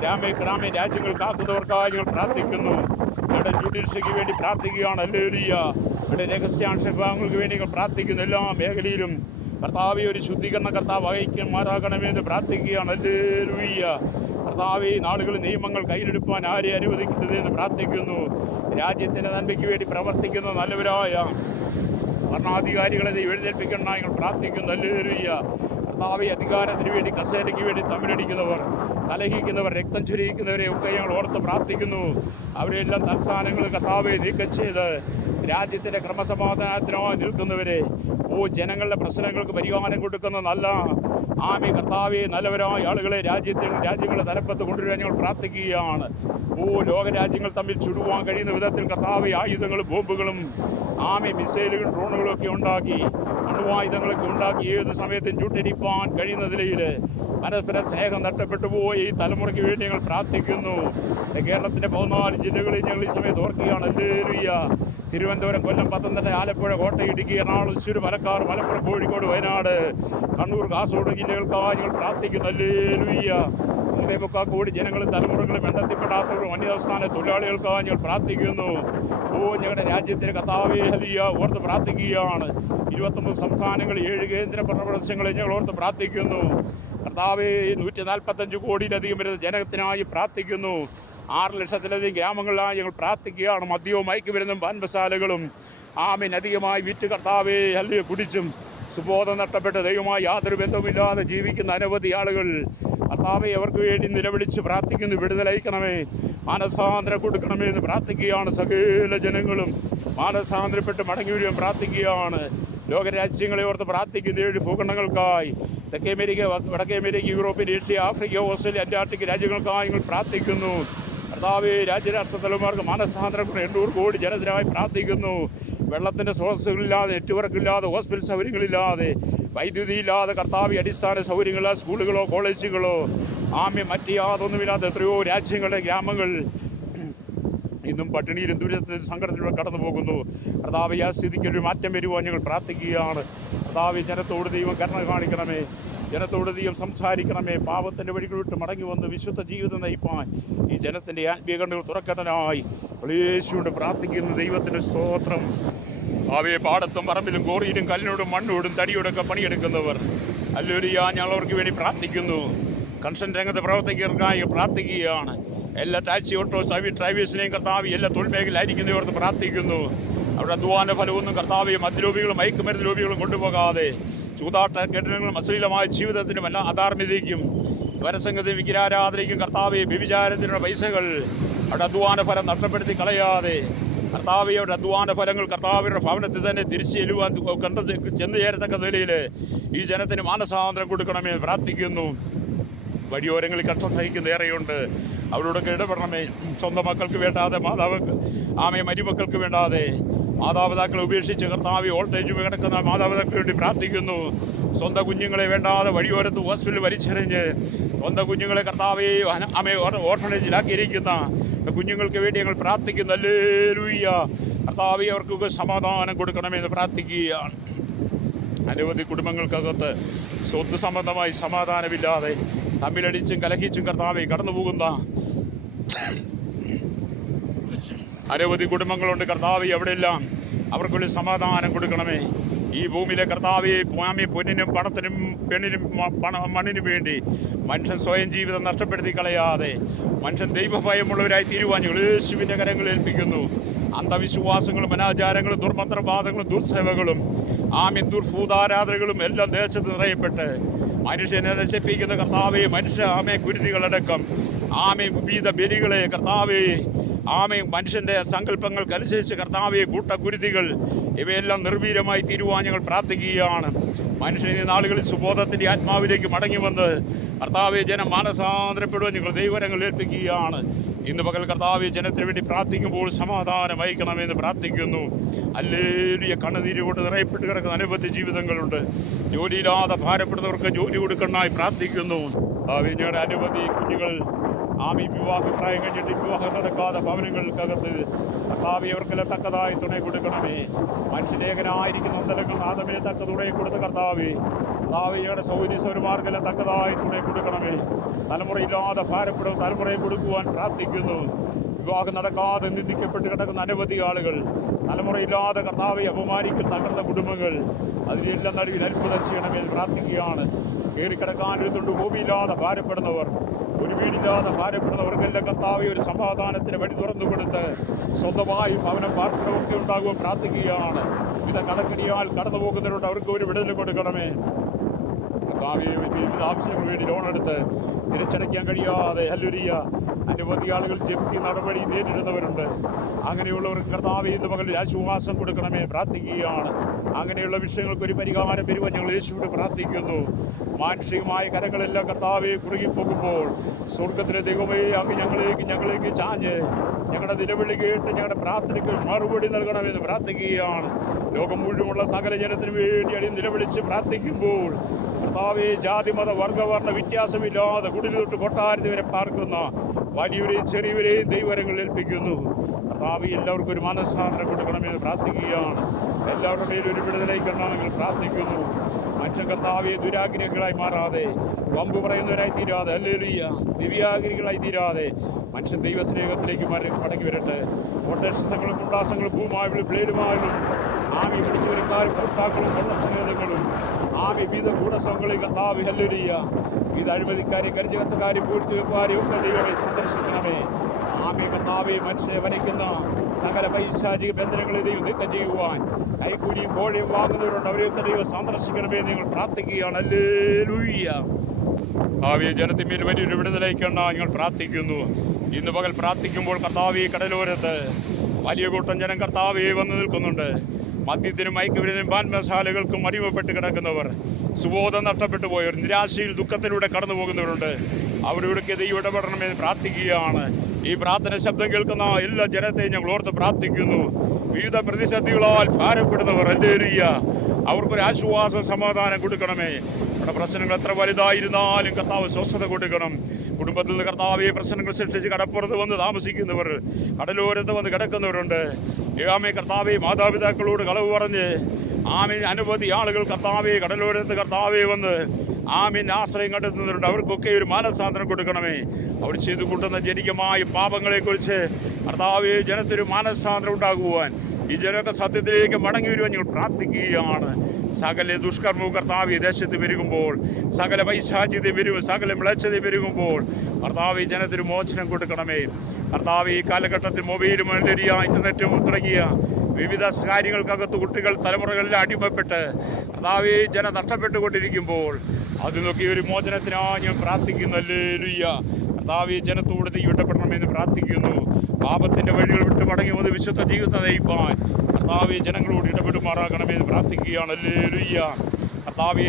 ഗ്രാമീണ രാജ്യങ്ങൾ കാക്കുന്നവർക്കായി ഞങ്ങൾ പ്രാർത്ഥിക്കുന്നു. ഞങ്ങളുടെ ജുഡീഷ്യറിക്ക് വേണ്ടി പ്രാർത്ഥിക്കുകയാണ്. ഹല്ലേലൂയ. ഞങ്ങളുടെ രഹസ്യാംശ വിഭാഗങ്ങൾക്ക് വേണ്ടി ഞങ്ങൾ പ്രാർത്ഥിക്കുന്നു. എല്ലാ മേഖലയിലും കർത്താവെ ഒരു ശുദ്ധീകരണ കർത്താവ് വഹിക്കുമാറാകണമെന്ന് പ്രാർത്ഥിക്കുകയാണ്. ഹല്ലേലൂയ. കർത്താവെ, നാളുകളിൽ നിയമങ്ങൾ കയ്യിലെടുപ്പാൻ ആരെ അനുവദിക്കുന്നതെന്ന് പ്രാർത്ഥിക്കുന്നു. രാജ്യത്തിൻ്റെ നന്മയ്ക്ക് വേണ്ടി പ്രവർത്തിക്കുന്ന നല്ലവരായ ഭരണാധികാരികളെ എഴുന്നേൽപ്പിക്കണം ഞങ്ങൾ പ്രാർത്ഥിക്കുന്നു. ഹല്ലേലൂയ. കർത്താവെ, അധികാരത്തിന് വേണ്ടി, കസേരയ്ക്ക് വേണ്ടി തമ്മിലടിക്കുന്നവർ, കലഹിക്കുന്നവർ, രക്തം ചൊരിയിക്കുന്നവരെ ഒക്കെ ഞങ്ങൾ ഓർത്ത് പ്രാർത്ഥിക്കുന്നു. അവരെല്ലാം തൽസ്ഥാനങ്ങൾ കർത്താവെ നീക്കം ചെയ്ത് രാജ്യത്തിൻ്റെ ക്രമസമാധാനത്തിനായി നിൽക്കുന്നവരെ, ഓ ജനങ്ങളുടെ പ്രശ്നങ്ങൾക്ക് പരിഹാരം കൊടുക്കുന്ന നല്ല ആമി കർത്താവെ, നല്ലവരായ ആളുകളെ രാജ്യങ്ങളുടെ തലപ്പത്ത് കൊണ്ടുവരാൻ ഞങ്ങൾ പ്രാർത്ഥിക്കുകയാണ്. ഓ ലോകരാജ്യങ്ങൾ തമ്മിൽ ചുടുവാൻ കഴിയുന്ന വിധത്തിൽ കർത്താവെ ആയുധങ്ങളും ബോംബുകളും ആമി മിസൈലുകളും ഡ്രോണുകളും ഒക്കെ ഉണ്ടാക്കി, അണുവായുധങ്ങളൊക്കെ ഉണ്ടാക്കി ഏത് സമയത്തും ചുട്ടരിപ്പാൻ കഴിയുന്ന നിലയിൽ പരസ്പര സ്നേഹം നഷ്ടപ്പെട്ടു പോയി ഈ തലമുറയ്ക്ക് വേണ്ടി ഞങ്ങൾ പ്രാർത്ഥിക്കുന്നു. കേരളത്തിൻ്റെ 14 ജില്ലകളിൽ ഞങ്ങൾ ഈ സമയത്ത് ഓർക്കുകയാണ്. ഹല്ലേലൂയ. തിരുവനന്തപുരം, കൊല്ലം, പത്തനംതിട്ട, ആലപ്പുഴ, കോട്ടയം, ഇടുക്കി, എറണാകുളം, തൃശ്ശൂർ, പാലക്കാട്, മലപ്പുറം, കോഴിക്കോട്, വയനാട്, കണ്ണൂർ, കാസർഗോഡ് ജില്ലകൾക്കായി ഞങ്ങൾ പ്രാർത്ഥിക്കുന്നു. ഹല്ലേലൂയ. മുമ്പേ മുക്കാക്കോടി ജനങ്ങളും തലമുറകളും വെണ്ടത്തിപ്പെടാത്തവരും അന്യസംസ്ഥാന തൊഴിലാളികൾക്കായി ഞങ്ങൾ പ്രാർത്ഥിക്കുന്നു. ഓ ഞങ്ങളുടെ രാജ്യത്തിൻ്റെ കർത്താവേ, ഹല്ലേലൂയ, ഓർത്ത് പ്രാർത്ഥിക്കുകയാണ്. 29 സംസ്ഥാനങ്ങൾ, 7 കേന്ദ്ര പ്രദേശങ്ങളെ ഞങ്ങൾ ഓർത്ത് പ്രാർത്ഥിക്കുന്നു. കർത്താവേ, 145 കോടിയിലധികം വരുന്ന ജനത്തിനായി പ്രാർത്ഥിക്കുന്നു. 6 ലക്ഷത്തിലധികം ഗ്രാമങ്ങളിലായി ഞങ്ങൾ പ്രാർത്ഥിക്കുകയാണ്. മദ്യവും മയക്കുമരുന്നും പാൻപശാലകളും ആമീൻ അധികമായി വിറ്റ് കർത്താവേ ഹല്ലേലൂയ കുടിച്ചും സുബോധം നഷ്ടപ്പെട്ട് ദൈവമായി യാതൊരു ബന്ധവുമില്ലാതെ ജീവിക്കുന്ന അനവധി ആളുകൾ കർത്താവേ, അവർക്ക് വേണ്ടി നിലവിളിച്ച് പ്രാർത്ഥിക്കുന്നു. വിടുതലയക്കണമേ, മാനസാന്തരം കൊടുക്കണമേ എന്ന് പ്രാർത്ഥിക്കുകയാണ്. സകല ജനങ്ങളും മാനസാന്തരപ്പെട്ട് മടങ്ങി വരുവാൻ പ്രാർത്ഥിക്കുകയാണ്. ലോകരാജ്യങ്ങളെ ഓർത്ത് പ്രാർത്ഥിക്കുന്ന 7 ഭൂഖണ്ഡങ്ങൾക്കായി, തെക്കേ അമേരിക്ക, വടക്കേ America, European, Asia, Africa, Australia, Antarctic രാജ്യങ്ങൾക്കായി ഞങ്ങൾ പ്രാർത്ഥിക്കുന്നു. കർത്താവേ, രാജ്യരാഷ്ട്ര തലമുറക്ക് മാനസാന്തരം 800 കോടി ജനത്തിനായി പ്രാർത്ഥിക്കുന്നു. വെള്ളത്തിൻ്റെ സ്രോതസ്സുകളില്ലാതെ, നെറ്റ്വർക്കില്ലാതെ, ഹോസ്പിറ്റൽ സൗകര്യങ്ങളില്ലാതെ, വൈദ്യുതിയില്ലാതെ, കർത്താവേ അടിസ്ഥാന സൗകര്യങ്ങളില്ലാതെ, സ്കൂളുകളോ കോളേജുകളോ മറ്റ് യാതൊന്നുമില്ലാതെ എത്രയോ രാജ്യങ്ങളുടെ ഗ്രാമങ്ങൾ ഇന്നും പട്ടിണിയിലും ദുരിതത്തിലും സങ്കടത്തിലൂടെ കടന്നു പോകുന്നു. കർത്താവേ, ആ സ്ഥിതിക്കൊരു മാറ്റം വരുവാൻ ഞങ്ങൾ പ്രാർത്ഥിക്കുകയാണ്. കർത്താവേ, ജനത്തോട് ദൈവം കരുണ കാണിക്കണമേ, ജനത്തോട് ദൈവം സംസാരിക്കണമേ. പാപത്തിൻ്റെ വഴികൾ വിട്ട് മടങ്ങി വന്ന് വിശുദ്ധ ജീവിതം നയിപ്പാൻ ഈ ജനത്തിൻ്റെ ആത്മീയ കണ്ണുകൾ തുറക്കട്ടനായി യേശുവിനോട് പ്രാർത്ഥിക്കുന്ന ദൈവത്തിൻ്റെ സ്തോത്രം. അവയെ പാടത്തും പറമ്പിലും കോറിയിലും കല്ലിനോടും മണ്ണോടും തടിയോടൊക്കെ പണിയെടുക്കുന്നവർ ഹല്ലേലൂയ, ഞങ്ങൾ അവർക്ക് വേണ്ടി പ്രാർത്ഥിക്കുന്നു. കൺസ്ട്രക്ഷൻ രംഗത്ത് പ്രവർത്തിക്കാർക്കായി പ്രാർത്ഥിക്കുകയാണ്. എല്ലാ ടാക്സി, ഓട്ടോ, ഡ്രൈവേഴ്സിനെയും കർത്താവ് എല്ലാ തൊഴിൽ മേഖലയിലായിരിക്കുന്നവർക്ക് പ്രാർത്ഥിക്കുന്നു. അവരുടെ അധ്വാന ഫലമൊന്നും കർത്താവ് മദ്യലോബികളും മയക്കുമരുന്ന് ലോബികളും കൊണ്ടുപോകാതെ ചൂതാട്ട കെട്ടിടങ്ങളും അശ്ലീലമായ ജീവിതത്തിനും എല്ലാ അധാർമ്മികതയ്ക്കും സ്വരസംഗതിയും വിഗ്രഹാരാധനയ്ക്കും കർത്താവെ വ്യഭിചാരത്തിനുള്ള പൈസകൾ അവരുടെ അധ്വാന ഫലം നഷ്ടപ്പെടുത്തി കളയാതെ കർത്താവെ അവരുടെ അധ്വാന ഫലങ്ങൾ കർത്താവിയുടെ ഭവനത്തിൽ തന്നെ തിരിച്ചു ചെല്ലുവാൻ ചെന്ന് ചേരത്തക്ക നിലയിൽ ഈ ജനത്തിന് മാനസാന്തരം കൊടുക്കണമെന്ന് പ്രാർത്ഥിക്കുന്നു. വഴിയോരങ്ങളിൽ കഷ്ടം സഹിക്കുന്ന ഏറെയുണ്ട്. അവരോടൊക്കെ ഇടപെടണമേ. സ്വന്തം മക്കൾക്ക് വേണ്ടാതെ, മാതാവ് മരുമക്കൾക്ക് വേണ്ടാതെ മാതാപിതാക്കളെ ഉപേക്ഷിച്ച് കർത്താവ് വോൾട്ടേജ് കിടക്കുന്ന മാതാപിതാക്കൾക്ക് വേണ്ടി പ്രാർത്ഥിക്കുന്നു. സ്വന്തം കുഞ്ഞുങ്ങളെ വേണ്ടാതെ വഴിയോരത്ത് ഹോസ്പിറ്റലിൽ വലിച്ചെറിഞ്ഞ് സ്വന്തം കുഞ്ഞുങ്ങളെ കർത്താവെ ഓർഫനേജിലാക്കിയിരിക്കുന്ന കുഞ്ഞുങ്ങൾക്ക് വേണ്ടി ഞങ്ങൾ പ്രാർത്ഥിക്കുന്നു. ഹല്ലേലൂയ. കർത്താവെ അവർക്ക് സമാധാനം കൊടുക്കണമെന്ന് പ്രാർത്ഥിക്കുകയാണ്. അനവധി കുടുംബങ്ങൾക്കകത്ത് സ്വത്ത് സംബന്ധമായി സമാധാനമില്ലാതെ തമ്മിലടിച്ചും കലഹിച്ചും കർത്താവെ കടന്നു പോകുന്ന അനവധി കുടുംബങ്ങളുണ്ട്. കർത്താവെ അവിടെയെല്ലാം അവർക്കുള്ള സമാധാനം കൊടുക്കണമേ. ഈ ഭൂമിയിലെ കർത്താവെ പൊന്നിനും പണത്തിനും പെണ്ണിനും മണ്ണിനും വേണ്ടി മനുഷ്യൻ സ്വയം ജീവിതം നഷ്ടപ്പെടുത്തി കളയാതെ മനുഷ്യൻ ദൈവഭയമുള്ളവരായി തീരുവാൻ ഞങ്ങൾ യേശുവിൻ്റെ കരങ്ങളിൽ ഏൽപ്പിക്കുന്നു. അന്ധവിശ്വാസങ്ങളും അനാചാരങ്ങളും ദുർമന്ത്രവാദങ്ങളും ദുർസേവകളും ദുർഭൂതാരാധനകളും എല്ലാം ദേശത്ത് നിറയപ്പെട്ട് മനുഷ്യനെ നശിപ്പിക്കുന്ന കർത്താവെ മനുഷ്യ കുരുതികളടക്കം വിവിധ ബലികളെ കർത്താവെ മനുഷ്യൻ്റെ സങ്കല്പങ്ങൾക്കനുസരിച്ച് കർത്താവെ കൂട്ടക്കുരുതികൾ ഇവയെല്ലാം നിർവീര്യമായി തീരുവാൻ ഞങ്ങൾ പ്രാർത്ഥിക്കുകയാണ്. മനുഷ്യൻ ഈ നാളുകളിൽ സുബോധത്തിൻ്റെ ആത്മാവിലേക്ക് മടങ്ങി വന്ന് കർത്താവെ ജനം മാനസാന്തരപ്പെടുവാൻ ഞങ്ങൾ ദൈവരങ്ങൾ ഏൽപ്പിക്കുകയാണ്. ഇന്ന് പകൽ കർത്താവെ ജനത്തിന് വേണ്ടി പ്രാർത്ഥിക്കുമ്പോൾ സമാധാനം വഹിക്കണമെന്ന് പ്രാർത്ഥിക്കുന്നു. ഹല്ലേലൂയ. കണ്ണുനീര് കൊണ്ട് നിറയപ്പെട്ട് കിടക്കുന്ന അനവധി ജീവിതങ്ങളുണ്ട്. ജോലിയില്ലാതെ ഭാരപ്പെടുന്നവർക്ക് ജോലി കൊടുക്കണമെന്നായി പ്രാർത്ഥിക്കുന്നു. ഞങ്ങളുടെ അനവധി കുഞ്ഞുങ്ങൾ വിവാഹപ്രായം കഴിഞ്ഞിട്ട് വിവാഹം നടക്കാതെ ഭവനങ്ങൾക്കകത്ത് കർത്താവെ അവർക്കെല്ലാം തക്കതായി തുണ കൊടുക്കണമേ. മനുഷ്യലേഖനായിരിക്കുന്ന ഒന്നലങ്ങൾ ആദമിനെ തക്ക തുണയെ കൊടുത്ത കർത്താവെ ഞങ്ങളുടെ സൗകര്യസൗരമാർക്കെല്ലാം തക്കതായി തുണ കൊടുക്കണമേ. തലമുറയില്ലാതെ ഭാരപ്പെടും തലമുറയെ കൊടുക്കുവാൻ പ്രാർത്ഥിക്കുന്നു. വിവാഹം നടക്കാതെ നിന്ദിക്കപ്പെട്ട് കിടക്കുന്ന അനവധി ആളുകൾ, തലമുറയില്ലാതെ കർത്താവെ അപമാനിക്കൽ തകർന്ന കുടുംബങ്ങൾ, അതിനെല്ലാം നടുവിൽ അത്ഭുതം ചെയ്യണമെന്ന് പ്രാർത്ഥിക്കുകയാണ്. കയറിക്കിടക്കാനൊരുത്തുണ്ട് ഭൂമിയില്ലാതെ ഭാരപ്പെടുന്നവർ, ഒരു വീടില്ലാതെ ഭാരപ്പെടുന്നവർക്കെല്ലാം കർത്താവെ ഒരു സമാധാനത്തിന് വഴി തുറന്നു കൊടുത്ത് സ്വന്തമായി ഭവനം പാർപ്പിടമൊക്കെ ഉണ്ടാകുവാൻ പ്രാർത്ഥിക്കുകയാണ്. വിവിധ കടക്കണിയാൽ കടന്നു പോകുന്നവരുണ്ട്, അവർക്ക് ഒരു വിടുതൽ കൊടുക്കണമേ. കർത്താവെ വിവിധ ആവശ്യങ്ങൾക്ക് വേണ്ടി ലോണെടുത്ത് തിരിച്ചടയ്ക്കാൻ കഴിയാതെ ഹല്ലേലൂയ അനവധി ആളുകൾ ജപ്തി നടപടി നേരിടുന്നവരുണ്ട്. അങ്ങനെയുള്ളവർക്ക് കർത്താവെ ഇന്ന് പകൽ ആശ്വാസം കൊടുക്കണമേ പ്രാർത്ഥിക്കുകയാണ്. അങ്ങനെയുള്ള വിഷയങ്ങൾക്കൊരു പരിഹാരം വരുവാൻ ഞങ്ങൾ യേശുവിനോട് പ്രാർത്ഥിക്കുന്നു. മാനുഷികമായ കരങ്ങളെല്ലാം കർത്താവെ കുറുകിപ്പോകുമ്പോൾ സ്വർഗത്തിലെ ദൈവമേ അങ്ങ് ഞങ്ങളേക്ക് ചാഞ്ഞ് ഞങ്ങളുടെ നിലവിളി കേട്ട് ഞങ്ങളുടെ പ്രാർത്ഥനയ്ക്ക് മറുപടി നൽകണമെന്ന് പ്രാർത്ഥിക്കുകയാണ്. ലോകം മുഴുവനുള്ള സകല ജനത്തിന് വേണ്ടി അടി നിലവിളിച്ച് പ്രാർത്ഥിക്കുമ്പോൾ കർത്താവെ ജാതി മത വർഗവർണ്ണ വ്യത്യാസമില്ലാതെ കുടിൽ തൊട്ട് കൊട്ടാരത്തിൽ വരെ പാർക്കുന്ന വലിയവരെയും ചെറിയവരെയും ദൈവരങ്ങളിൽ ഏൽപ്പിക്കുന്നു. കർത്താവെ എല്ലാവർക്കും ഒരു മനസ്സാന്തരം കൊടുക്കണമെന്ന് പ്രാർത്ഥിക്കുകയാണ്. എല്ലാവരുടെ മേലും ഒരു വിടുതലേക്കുണ്ടാണെങ്കിൽ പ്രാർത്ഥിക്കുന്നു. മനുഷ്യൻ കർത്താവെ ദുരാഗ്രഹികളായി മാറാതെ വമ്പ് പറയുന്നവരായി തീരാതെ ഹല്ലേലൂയ ദിവ്യാഗ്രഹികളായി തീരാതെ മനുഷ്യൻ ദൈവസ്നേഹത്തിലേക്ക് മടങ്ങി വരട്ടെ. കൊട്ടേഷങ്ങളും കുണ്ടാസങ്ങളും ഭൂമായും ബ്ലേഡുമായും പിടിച്ചുവരക്കാരും ഭർത്താക്കളും കൊള്ളസംഗീതങ്ങളും വിവിധ ഗൂഢസംഘങ്ങളിൽ കർത്താവ് ഹല്ലേലൂയ വിവിധ അഴിമതിക്കാരെ കരിചകത്തക്കാരെ പൂഴ്ത്തിവെപ്പാരെ ഒക്കെ ദൈവമേ സന്ദർശിക്കണമേ. കർത്താവെ മനുഷ്യനെ വരയ്ക്കുന്ന സകല പൈശാചിക ബന്ധനങ്ങളെ ദൈവം നീക്കം ചെയ്യുവാൻ കൈക്കൂലിയും കോഴയും വാങ്ങുന്നവരുണ്ട്, അവരെയൊക്കെ ദൈവം സന്ദർശിക്കണമേ നിങ്ങൾ പ്രാർത്ഥിക്കുകയാണ്. ഹല്ലേലൂയ. ജനത്തിന്മേൽ വലിയൊരു വിടുതലേക്കാണ് ഞങ്ങൾ പ്രാർത്ഥിക്കുന്നു. ഇന്ന് പകൽ പ്രാർത്ഥിക്കുമ്പോൾ കർത്താവെ കടലോരത്ത് വലിയ കൂട്ടം ജനം കർത്താവെ വന്നു നിൽക്കുന്നുണ്ട്. മദ്യത്തിനും മയക്കുമരുന്നിനും പാൻമസാലകൾക്കും അടിമപ്പെട്ട് കിടക്കുന്നവർ, സുബോധം നഷ്ടപ്പെട്ടു പോയവർ, നിരാശയിൽ ദുഃഖത്തിലൂടെ കടന്നു പോകുന്നവരുണ്ട്. അവരോടൊക്കെ ദൈവം ഇടപെടണമെന്ന് പ്രാർത്ഥിക്കുകയാണ്. ഈ പ്രാർത്ഥന ശബ്ദം കേൾക്കുന്ന എല്ലാ ജനത്തെയും ഞങ്ങൾ ഓർത്ത് പ്രാർത്ഥിക്കുന്നു. വിവിധ പ്രതിസന്ധികളാൽ ഭാരപ്പെടുന്നവർ ഹല്ലേലൂയ അവർക്കൊരു ആശ്വാസം സമാധാനം കൊടുക്കണമേ. നമ്മുടെ പ്രശ്നങ്ങൾ എത്ര വലുതായിരുന്നാലും കർത്താവ് സ്വസ്ഥത കൊടുക്കണം. കുടുംബത്തിൽ നിന്ന് കർത്താവെ പ്രശ്നങ്ങൾ സൃഷ്ടിച്ച് കടപ്പുറത്ത് വന്ന് താമസിക്കുന്നവർ, കടലോരത്ത് വന്ന് കിടക്കുന്നവരുണ്ട്. കർത്താവെ മാതാപിതാക്കളോട് കളവ് പറഞ്ഞ് അനവധി ആളുകൾ കർത്താവെ കടലോരത്ത് കർത്താവെ വന്ന് ആശ്രയം കണ്ടെത്തുന്നവരുണ്ട്. അവർക്കൊക്കെ ഒരു മാനസാന്തരം കൊടുക്കണമേ. അവർ ചെയ്തു കൂട്ടുന്ന ജനികമായ പാപങ്ങളെക്കുറിച്ച് കർത്താവെ ജനത്തിനൊരു മാനസാന്തരം ഉണ്ടാകുവാൻ ഈ ജനമൊക്കെ സത്യത്തിലേക്ക് മടങ്ങി വരുവാൻ ഞങ്ങൾ പ്രാർത്ഥിക്കുകയാണ്. സകല ദുഷ്കർമ്മവും കർത്താവ് ദേശത്ത് പെരുകുമ്പോൾ, സകല പൈശാചിത്യം വരും, സകല മ്ലേച്ഛത പെരുകുമ്പോൾ കർത്താവ് ജനത്തിന് മോചനം കൊടുക്കണമേ. കർത്താവ് ഈ കാലഘട്ടത്തിൽ മൊബൈലും ഇൻ്റർനെറ്റും തുടങ്ങിയ വിവിധ കാര്യങ്ങൾക്കകത്ത് കുട്ടികൾ തലമുറകളിൽ അടിമപ്പെട്ട് കർത്താവ് ജനം നഷ്ടപ്പെട്ടുകൊണ്ടിരിക്കുമ്പോൾ അതിനൊക്കെ ഒരു മോചനത്തിനായി ഞാൻ പ്രാർത്ഥിക്കുന്നു. ഹല്ലേലൂയ. കർത്താവ് ജനത്തോട് ഇടപെടണമെന്ന് പ്രാർത്ഥിക്കുന്നു. പാപത്തിൻ്റെ വഴികൾ വിട്ട് മടങ്ങി വന്ന് വിശുദ്ധ ജീവിതം നയിപ്പാൻ കർത്താവെ ജനങ്ങളോട് ഇടപെടുമാറാകണമെന്ന് പ്രാർത്ഥിക്കുകയാണ്. ഹല്ലേലൂയ. കർത്താവെ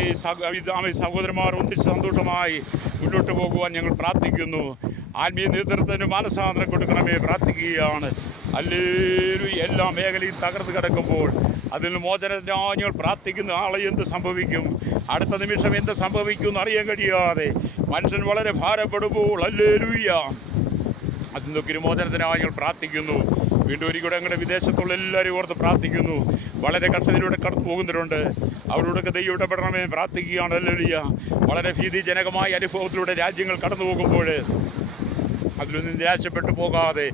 സഹോദരന്മാർ ഒന്നിച്ച് സന്തോഷമായി മുന്നോട്ട് പോകുവാൻ ഞങ്ങൾ പ്രാർത്ഥിക്കുന്നു. ആത്മീയ നേതൃത്വത്തിന് മാനസാന്തരം കൊടുക്കണമേ പ്രാർത്ഥിക്കുകയാണ്. ഹല്ലേലൂയ. എല്ലാ മേഖലയും തകർന്നു കിടക്കുമ്പോൾ അതിൽ മോചനത്തിനായി ഞങ്ങൾ പ്രാർത്ഥിക്കുന്ന ആളെ എന്ത് സംഭവിക്കും, അടുത്ത നിമിഷം എന്ത് സംഭവിക്കും എന്നറിയാൻ കഴിയാതെ മനുഷ്യൻ വളരെ ഭാരപ്പെടുമ്പോൾ ഹല്ലേലൂയ അതിൽ നിന്നൊക്കെ മോചനത്തിനായി ഞങ്ങൾ പ്രാർത്ഥിക്കുന്നു. വീണ്ടും ഒരിക്കലും ഞങ്ങളുടെ വിദേശത്തുള്ള എല്ലാവരും ഓർത്ത് പ്രാർത്ഥിക്കുന്നു. വളരെ കഷ്ടത്തിലൂടെ കടന്നു പോകുന്നവരുണ്ട്, അവരോടൊക്കെ ദൈവം ഇടപെടണമേ പ്രാർത്ഥിക്കുകയാണ്. ഹല്ലേലൂയ. വളരെ ഭീതിജനകമായ അനുഭവത്തിലൂടെ രാജ്യങ്ങൾ കടന്നു പോകുമ്പോൾ അതിലൊന്നും നിരാശപ്പെട്ടു പോകാതെ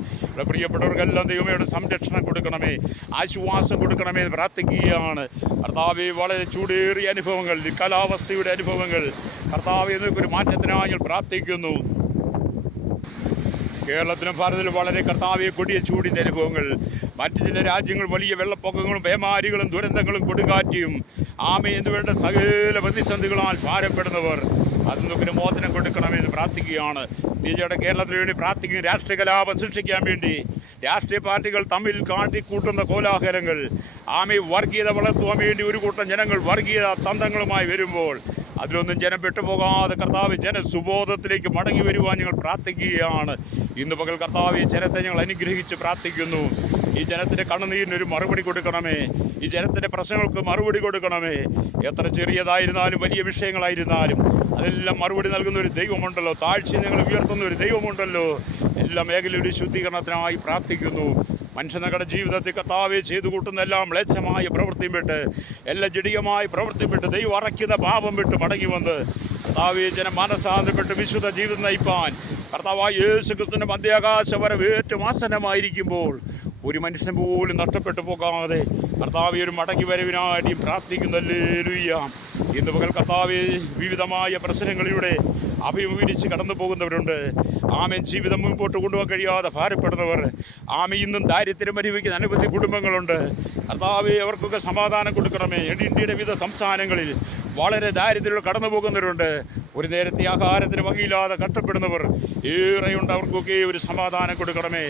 പ്രിയപ്പെട്ടവർക്കെല്ലാം ദൈവമയുടെ സംരക്ഷണം കൊടുക്കണമേ, ആശ്വാസം കൊടുക്കണമേ എന്ന് പ്രാർത്ഥിക്കുകയാണ്. കർത്താവെ, വളരെ ചൂടേറിയ അനുഭവങ്ങൾ, കാലാവസ്ഥയുടെ അനുഭവങ്ങൾ കർത്താവെ എന്നൊരു മാറ്റത്തിനായി ഞങ്ങൾ പ്രാർത്ഥിക്കുന്നു. കേരളത്തിലും ഭാരതത്തിലും വളരെ കർത്താവെ കൊടിയ ചൂടിൻ്റെ അനുഭവങ്ങൾ, മറ്റു ചില രാജ്യങ്ങൾ വലിയ വെള്ളപ്പൊക്കങ്ങളും പേമാരികളും ദുരന്തങ്ങളും കൊടുങ്കാറ്റും എന്ന് വേണ്ട സകല പ്രതിസന്ധികളാൽ ഭാരപ്പെടുന്നവർ അതിൽ നിന്നൊക്കെ മോചനം കൊടുക്കണമെന്ന് പ്രാർത്ഥിക്കുകയാണ്. നീതിയുടെ കേരളത്തിന് വേണ്ടി പ്രാർത്ഥിക്കുന്ന രാഷ്ട്രീയ കലാപം സൃഷ്ടിക്കാൻ വേണ്ടി രാഷ്ട്രീയ പാർട്ടികൾ തമ്മിൽ കാട്ടിക്കൂട്ടുന്ന കോലാഹലങ്ങൾ വർഗീയത വളർത്തുവാൻ വേണ്ടി ഒരു കൂട്ടം ജനങ്ങൾ വർഗീയത തന്ത്രങ്ങളുമായി വരുമ്പോൾ അതിലൊന്നും ജനം പെട്ടുപോകാതെ കർത്താവ് ജനസുബോധത്തിലേക്ക് മടങ്ങി വരുവാൻ ഞങ്ങൾ പ്രാർത്ഥിക്കുകയാണ്. ഇന്ന് പകൽ കർത്താവ് ജനത്തെ ഞങ്ങൾ അനുഗ്രഹിച്ച് പ്രാർത്ഥിക്കുന്നു. ഈ ജനത്തിൻ്റെ കണ്ണുനീരിനൊരു മറുപടി കൊടുക്കണമേ, ഈ ജനത്തിൻ്റെ പ്രശ്നങ്ങൾക്ക് മറുപടി കൊടുക്കണമേ. എത്ര ചെറിയതായിരുന്നാലും വലിയ വിഷയങ്ങളായിരുന്നാലും അതെല്ലാം മറുപടി നൽകുന്ന ഒരു ദൈവമുണ്ടല്ലോ, താഴ്ച ഞങ്ങൾ ഉയർത്തുന്ന ഒരു ദൈവമുണ്ടല്ലോ. എല്ലാ മേഖലയുടെ ശുദ്ധീകരണത്തിനായി പ്രാർത്ഥിക്കുന്നു. മനുഷ്യനങ്ങളുടെ ജീവിതത്തിൽ കർത്താവെ ചെയ്തു കൂട്ടുന്ന എല്ലാം മ്ലേച്ഛമായ പ്രവൃത്തിയും വിട്ട്, എല്ലാ ജഡികമായ പ്രവൃത്തിയും വിട്ട്, ദൈവം അറയ്ക്കുന്ന പാപം വിട്ട് മടങ്ങി വന്ന് കർത്താവെ ജനം മാനസാന്തരപ്പെട്ട് വിശുദ്ധ ജീവിതം നയിപ്പാൻ കർത്താവായ യേശു ക്രിസ്തുവിൻ്റെ മധ്യാകാശ വരവ് ഏറ്റവും ആസന്നമായിരിക്കുമ്പോൾ ഒരു മനുഷ്യൻ പോലും നഷ്ടപ്പെട്ടു പോകാതെ കർത്താവെ ഒരു മടങ്ങി വരവിനായി പ്രാർത്ഥിക്കുന്നു. ഹല്ലേലൂയ. ഇന്ന് പകൽ കർത്താവെ വിവിധമായ പ്രശ്നങ്ങളിലൂടെ അഭിമുഖീകരിച്ച് കടന്നു പോകുന്നവരുണ്ട്. ജീവിതം മുൻപോട്ട് കൊണ്ടുപോകാൻ കഴിയാതെ ഭാരപ്പെടുന്നവർ, ഇന്നും ദാരിദ്ര്യം അനുഭവിക്കുന്ന അനവധി കുടുംബങ്ങളുണ്ട്. കർത്താവെ അവർക്കൊക്കെ സമാധാനം കൊടുക്കണമേ. ഇന്ത്യയുടെ വിവിധ സംസ്ഥാനങ്ങളിൽ വളരെ ദാരിദ്ര്യം കടന്നു പോകുന്നവരുണ്ട്. ഒരു നേരത്തെ ആഹാരത്തിന് വകയില്ലാതെ കഷ്ടപ്പെടുന്നവർ ഏറെയുണ്ട്. അവർക്കൊക്കെ ഒരു സമാധാനം കൊടുക്കണമേ.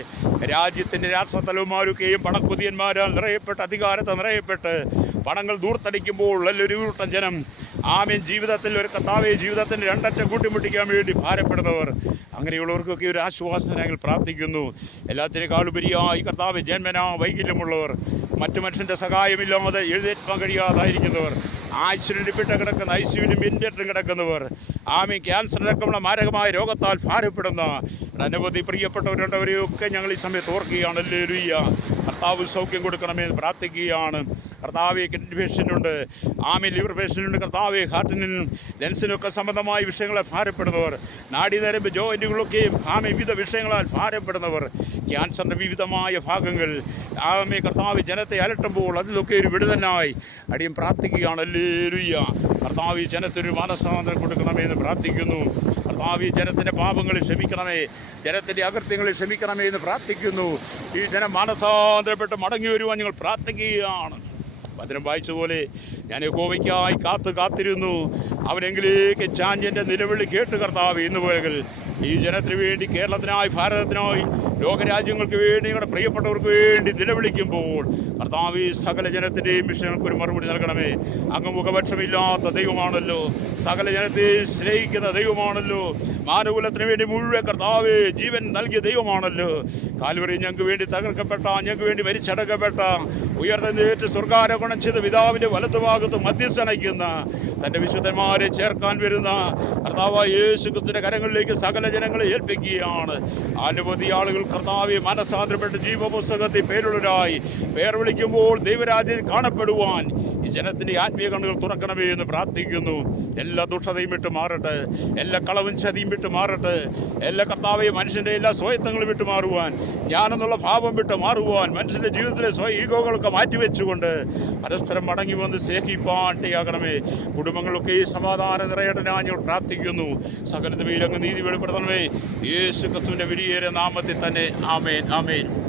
രാജ്യത്തിൻ്റെ രാഷ്ട്രത്തലവന്മാരൊക്കെയും പണക്കുതിയന്മാരാൽ നിറയപ്പെട്ട്, അധികാരത്തെ നിറയപ്പെട്ട് പണങ്ങൾ ദൂർത്തടിക്കുമ്പോൾ നല്ലൊരു കൂട്ടം ജനം ജീവിതത്തിൽ ഒരു കർത്താവെ ജീവിതത്തിൻ്റെ രണ്ടറ്റം കൂട്ടിമുട്ടിക്കാൻ വേണ്ടി ഭാരപ്പെടുന്നവർ, അങ്ങനെയുള്ളവർക്കൊക്കെ ഒരു ആശ്വാസം ഞങ്ങൾ പ്രാർത്ഥിക്കുന്നു. എല്ലാത്തിനേക്കാളുപരിയായി കർത്താവ് ജന്മനാ വൈകല്യമുള്ളവർ, മറ്റു മനുഷ്യൻ്റെ സഹായമില്ലാതെ എഴുന്നേൽക്കാൻ കഴിയാതായിരിക്കുന്നവർ, ആശുപത്രിയിൽപ്പെട്ട് കിടക്കുന്ന ഐസിയുവിലും വെന്റിലേറ്ററിലും കിടക്കുന്നവർ, ക്യാൻസറടക്കമുള്ള മാരകമായ രോഗത്താൽ ഭാരപ്പെടുന്ന അനവധി പ്രിയപ്പെട്ടവരുണ്ട്. അവരെയൊക്കെ ഞങ്ങൾ ഈ സമയത്ത് ഓർക്കുകയാണ്. ഹല്ലേലൂയ. കർത്താവ് സൗഖ്യം കൊടുക്കണമെന്ന് പ്രാർത്ഥിക്കുകയാണ്. കർത്താവെ കിഡ്നി പേഷ്യൻ്റുണ്ട്, ലിവർ പേഷ്യൻ്റുണ്ട്, കർത്താവെ ഹാർട്ടിനും ലെൻസിനൊക്കെ സംബന്ധമായ വിഷയങ്ങളെ ഭാരപ്പെടുന്നവർ, നാഡീനരമ്പ് ജോയിൻറ്റുകളൊക്കെയും വിവിധ വിഷയങ്ങളാൽ ഭാരപ്പെടുന്നവർ, ക്യാൻസറിൻ്റെ വിവിധമായ ഭാഗങ്ങൾ കർത്താവ് ജനത്തെ അലട്ടുമ്പോൾ അതിലൊക്കെ ഒരു വിടുതനായി അടിയും പ്രാർത്ഥിക്കുകയാണ്. ഹല്ലേലൂയ. കർത്താവ് ജനത്തിനൊരു മാനസാന്തരം കൊടുക്കണമെന്ന് പ്രാർത്ഥിക്കുന്നു. കർത്താവ് ജനത്തിൻ്റെ പാപങ്ങൾ ക്ഷമിക്കണമേ, ജനത്തിൻ്റെ അകൃത്യങ്ങളിൽ ക്ഷമിക്കണമേ എന്ന് പ്രാർത്ഥിക്കുന്നു. ഈ ജനം മാനസാന്തരപ്പെട്ട് മടങ്ങി വരുവാൻ ഞങ്ങൾ പ്രാർത്ഥിക്കുകയാണ്. വചനം വായിച്ചതുപോലെ ഞാൻ യഹോവയ്ക്കായി കാത്തിരുന്നു, അവനെങ്കിലേക്ക് ചാഞ്ഞൻ്റെ നിലവിളി കേട്ട് കർത്താവ് ഇന്ന് പോലെങ്കിൽ ഈ ജനത്തിന് വേണ്ടി, കേരളത്തിനായി, ഭാരതത്തിനായി, ലോകരാജ്യങ്ങൾക്ക് വേണ്ടി, ഞങ്ങളുടെ പ്രിയപ്പെട്ടവർക്ക് വേണ്ടി നിലവിളിക്കുമ്പോൾ കർത്താവ് സകല ജനത്തിൻ്റെയും വിഷയങ്ങൾക്കൊരു മറുപടി നൽകണമേ. അങ്ങ് മുഖപക്ഷമില്ലാത്ത ദൈവമാണല്ലോ, സകല ജനത്തെ സ്നേഹിക്കുന്ന ദൈവമാണല്ലോ, മാനകുലത്തിന് വേണ്ടി മുഴുവൻ കർത്താവ് ജീവൻ നൽകിയ ദൈവമാണല്ലോ. കാൽവരി ഞങ്ങൾക്ക് വേണ്ടി തകർക്കപ്പെട്ട, ഞങ്ങൾക്ക് വേണ്ടി മരിച്ചടക്കപ്പെട്ട, ഉയർന്നേറ്റ് സ്വർഗാരോഹണം ചെയ്ത പിതാവിൻ്റെ വലതുഭാഗത്ത് മധ്യസ്ഥനയ്ക്കുന്ന തൻ്റെ വിശുദ്ധന്മാരെ ചേർക്കാൻ വരുന്ന കർത്താവായ യേശു ക്രിസ്തുവിൻ്റെ കരങ്ങളിലേക്ക് സകല ജനങ്ങളെ ഏൽപ്പിക്കുകയാണ്. അനവധി ആളുകൾ കർത്താവെ മനസ്സാന്തരപ്പെട്ട് ജീവപുസ്തകത്തിൽ പേരുള്ളവരായി പേർ വിളിക്കുമ്പോൾ ദൈവരാജ്യം കാണപ്പെടുവാൻ ഈ ജനത്തിൻ്റെ ആത്മീയ കണ്ണുകൾ തുറക്കണമേ എന്ന് പ്രാർത്ഥിക്കുന്നു. എല്ലാ ദുഷ്ടതയും വിട്ട് മാറട്ടെ, എല്ലാ കളവും ചതിയും വിട്ട് മാറട്ടെ, എല്ലാ കർത്താവെയും മനുഷ്യൻ്റെ എല്ലാ സ്വയത്തങ്ങളും വിട്ട് മാറുവാൻ, ഞാനെന്നുള്ള ഭാവം വിട്ട് മാറുവാൻ, മനുഷ്യൻ്റെ ജീവിതത്തിലെ ഈഗോകളൊക്കെ മാറ്റിവെച്ചുകൊണ്ട് പരസ്പരം മടങ്ങി വന്ന് സ്നേഹിപ്പാണ്ടിയാകണമേ. കുടുംബങ്ങളൊക്കെ ഈ സമാധാനം നിറയടനായി ഞങ്ങൾ പ്രാർത്ഥിക്കുന്നു. സകലത്തെ മേലങ്ങ് നീതി വെളിപ്പെടുത്തണമേ. യേശു ക്രിസ്തുവിൻ്റെ വലിയേറെ നാമത്തിൽ തന്നെ. ആമേൻ, ആമേൻ.